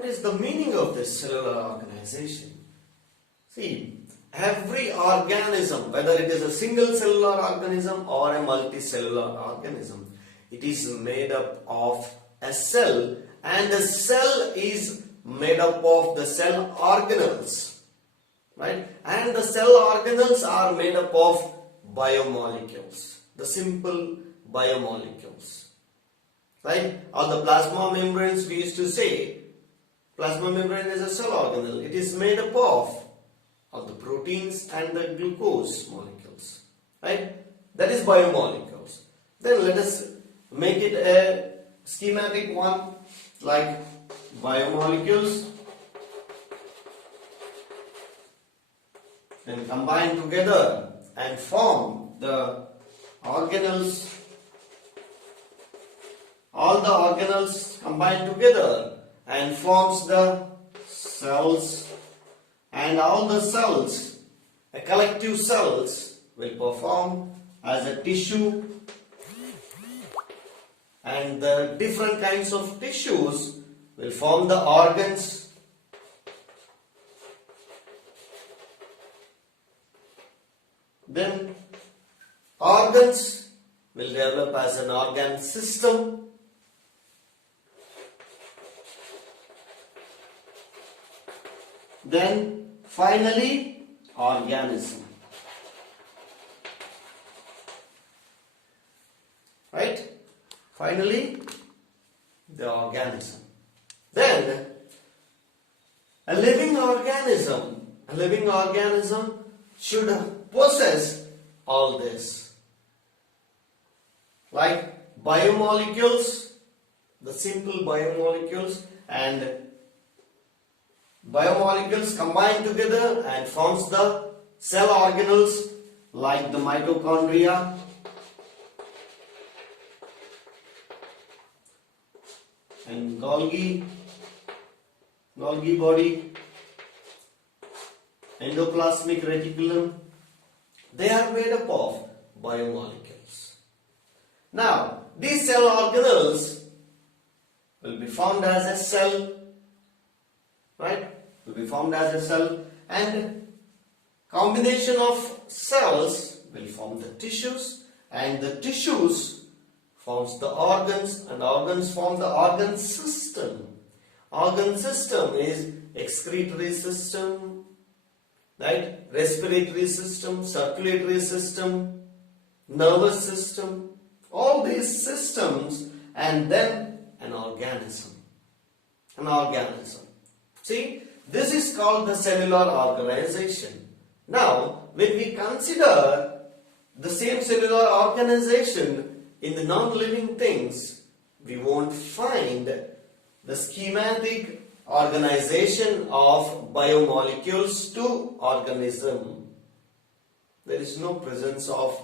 what is the meaning of this cellular organization? See, every organism, whether it is a single cellular organism or a multicellular organism, it is made up of a cell, and the cell is made up of the cell organelles, right? And the cell organelles are made up of biomolecules, the simple biomolecules, right? All the plasma membranes, we used to say, plasma membrane is a cell organelle. It is made up of the proteins and the glucose molecules, right? That is biomolecules. Then let us make it a schematic one, like biomolecules and combine together and form the organelles. All the organelles combine together and forms the cells, and all the cells, a collective cells, will perform as a tissue, and the different kinds of tissues will form the organs. Then organs will develop as an organ system. Then finally organism. Right? Finally the organism. Then a living organism should possess all this. Like biomolecules, the simple biomolecules, and biomolecules combine together and forms the cell organelles like the mitochondria, and Golgi body, endoplasmic reticulum. They are made up of biomolecules. Now, these cell organelles will be formed as a cell, right? Will be formed as a cell, and combination of cells will form the tissues, and the tissues forms the organs, and organs form the organ system. Organ system is excretory system, right? Respiratory system, circulatory system, nervous system, all these systems, and then an organism. An organism. See, this is called the cellular organization. Now, when we consider the same cellular organization in the non-living things, we won't find the schematic organization of biomolecules to organism. There is no presence of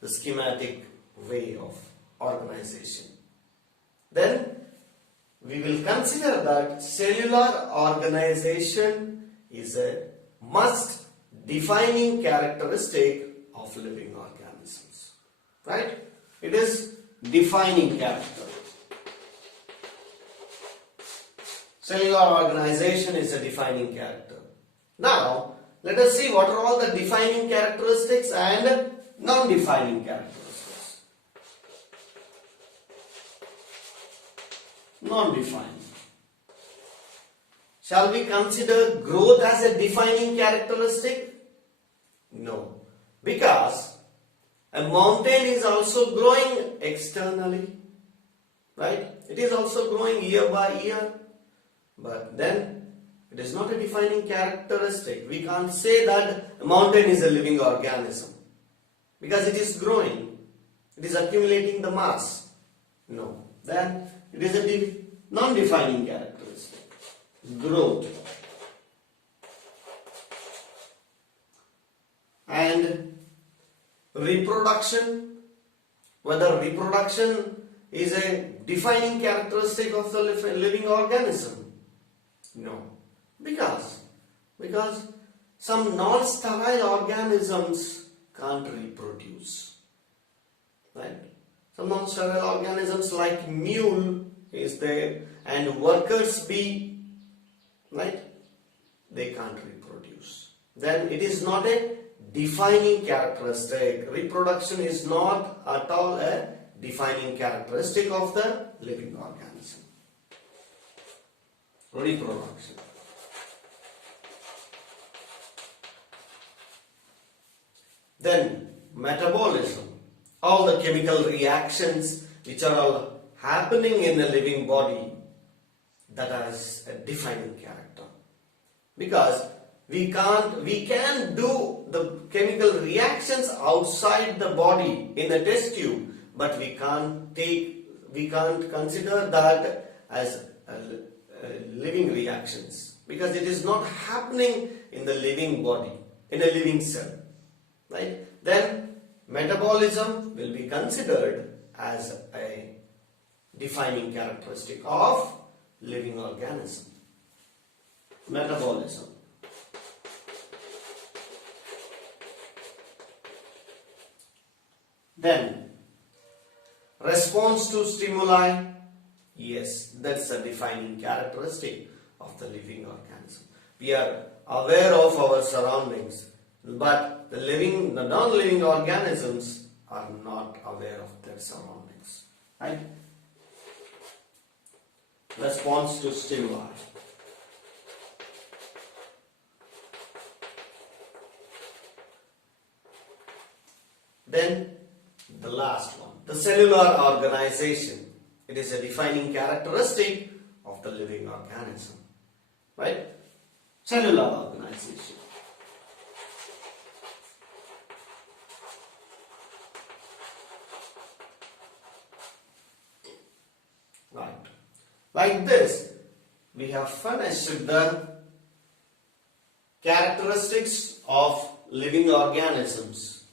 the schematic way of organization. Then we will consider that cellular organization is a must defining characteristic of living organisms. Right? It is defining character. Cellular organization is a defining character. Now, let us see what are all the defining characteristics and non-defining characteristics. Non-defined. Shall we consider growth as a defining characteristic? No. Because a mountain is also growing externally. Right? It is also growing year by year. But then it is not a defining characteristic. We can't say that a mountain is a living organism. Because it is growing. It is accumulating the mass. No. Then it is a non-defining characteristic. Growth. And reproduction. Whether reproduction is a defining characteristic of the living organism. No. Because some non-sterile organisms can't reproduce. Right? Some non-sterile organisms like mule is there, and workers bee right? They can't reproduce. Then it is not a defining characteristic. Reproduction is not at all a defining characteristic of the living organism. Reproduction. Then metabolism. All the chemical reactions which are all happening in a living body, that has a defining character. Because we can do the chemical reactions outside the body in a test tube, but we can't consider that as living reactions, because it is not happening in the living body, in a living cell, right? Then metabolism will be considered as a defining characteristic of living organism. Metabolism. Then response to stimuli. Yes, that's a defining characteristic of the living organism. We are aware of our surroundings, but the non-living organisms are not aware of their surroundings, right? Response to stimuli. Then the last one, the cellular organization. It is a defining characteristic of the living organism, right? Cellular organization. Right. Like this, we have finished the characteristics of living organisms.